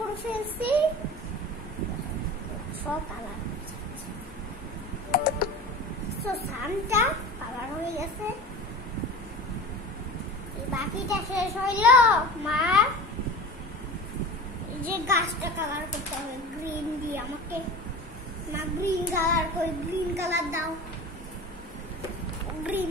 করে ফেলছি, সব কালার। তো সানটা কালার হয়ে গেছে, বাকিটা শেষ হইল। মা এই যে গাছটা কালার করতে হবে গ্রিন দিয়ে, আমাকে মা গ্রিন কালার করে, গ্রিন কালার দাও, গ্রিন।